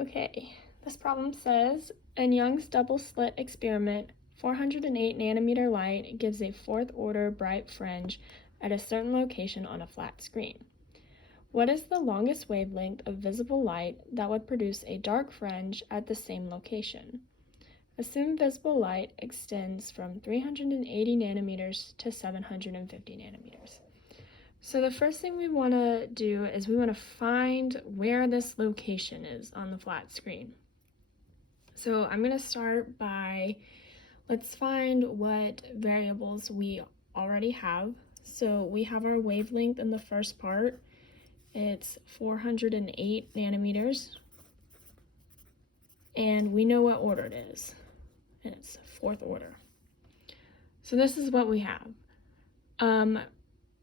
Okay, this problem says, in Young's double-slit experiment, 408 nanometer light gives a fourth order bright fringe at a certain location on a flat screen. What is the longest wavelength of visible light that would produce a dark fringe at the same location? Assume visible light extends from 380 nanometers to 750 nanometers. So the first thing we want to do is we want to find where this location is on the flat screen. So I'm going to start by, let's find what variables we already have. So we have our wavelength in the first part. It's 408 nanometers. And we know what order it is. And it's fourth order. So this is what we have.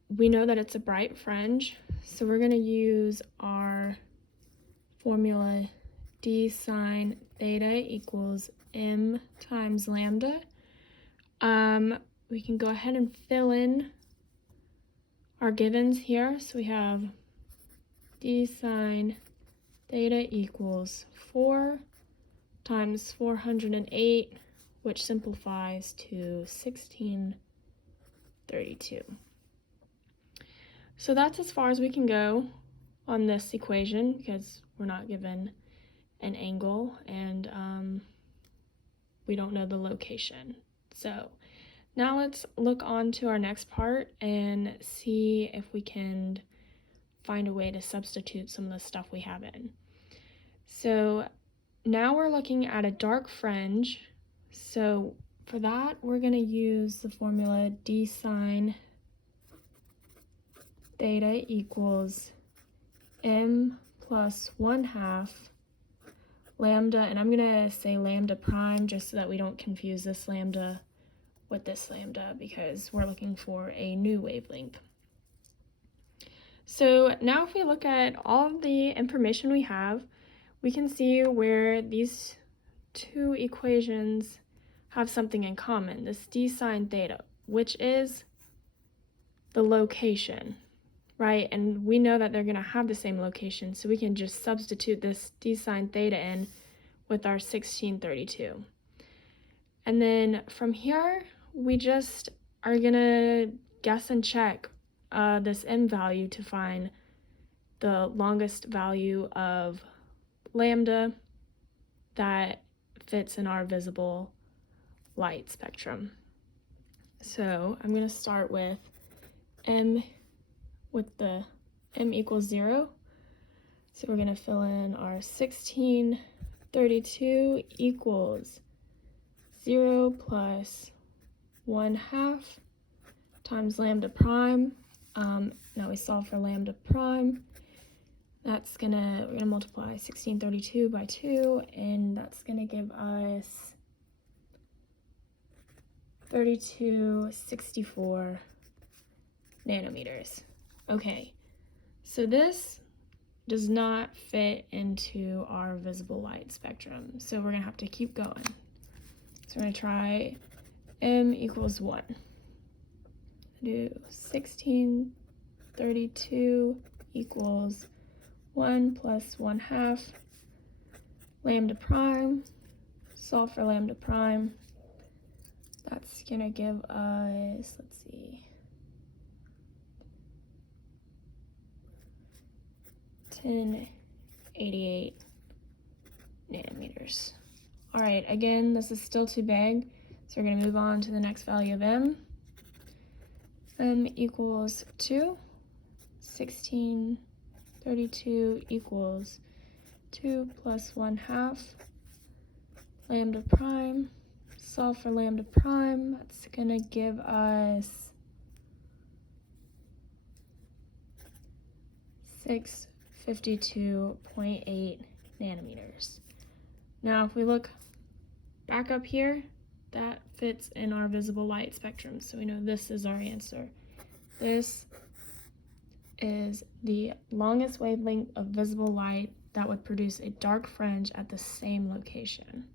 We know that it's a bright fringe, so we're going to use our formula d sine theta equals m times lambda. We can go ahead and fill in our givens here. So we have d sine theta equals 4 times 408, which simplifies to 1632. So that's as far as we can go on this equation because we're not given an angle and we don't know the location. So now let's look on to our next part and see if we can find a way to substitute some of the stuff we have in. So now we're looking at a dark fringe. So for that, we're going to use the formula d sine theta equals m plus 1/2 lambda, and I'm going to say lambda prime just so that we don't confuse this lambda with this lambda because we're looking for a new wavelength. So now if we look at all of the information we have, we can see where these two equations have something in common, this d sine theta, which is the location, right? And we know that they're going to have the same location, so we can just substitute this d sine theta in with our 1632. And then from here, we just are going to guess and check this m value to find the longest value of lambda that fits in our visible light spectrum. So I'm going to start with the m equals 0. So we're going to fill in our 1632 equals 0 plus 1/2 times lambda prime. Now we solve for lambda prime. We're gonna multiply 1632 by 2, and that's gonna give us 3264 nanometers. Okay, so this does not fit into our visible light spectrum, so we're gonna have to keep going. So we're gonna try m equals 1. Do 1632 equals 1 plus 1/2 lambda prime. Solve for lambda prime. That's gonna give us, let's see, 1088 nanometers. All right, again, this is still too big, so we're gonna move on to the next value of m. M equals 2. 1632 equals 2 plus 1/2 lambda prime. Solve for lambda prime. That's going to give us 652.8 nanometers. Now, if we look back up here, that fits in our visible light spectrum, so we know this is our answer. This is the longest wavelength of visible light that would produce a dark fringe at the same location.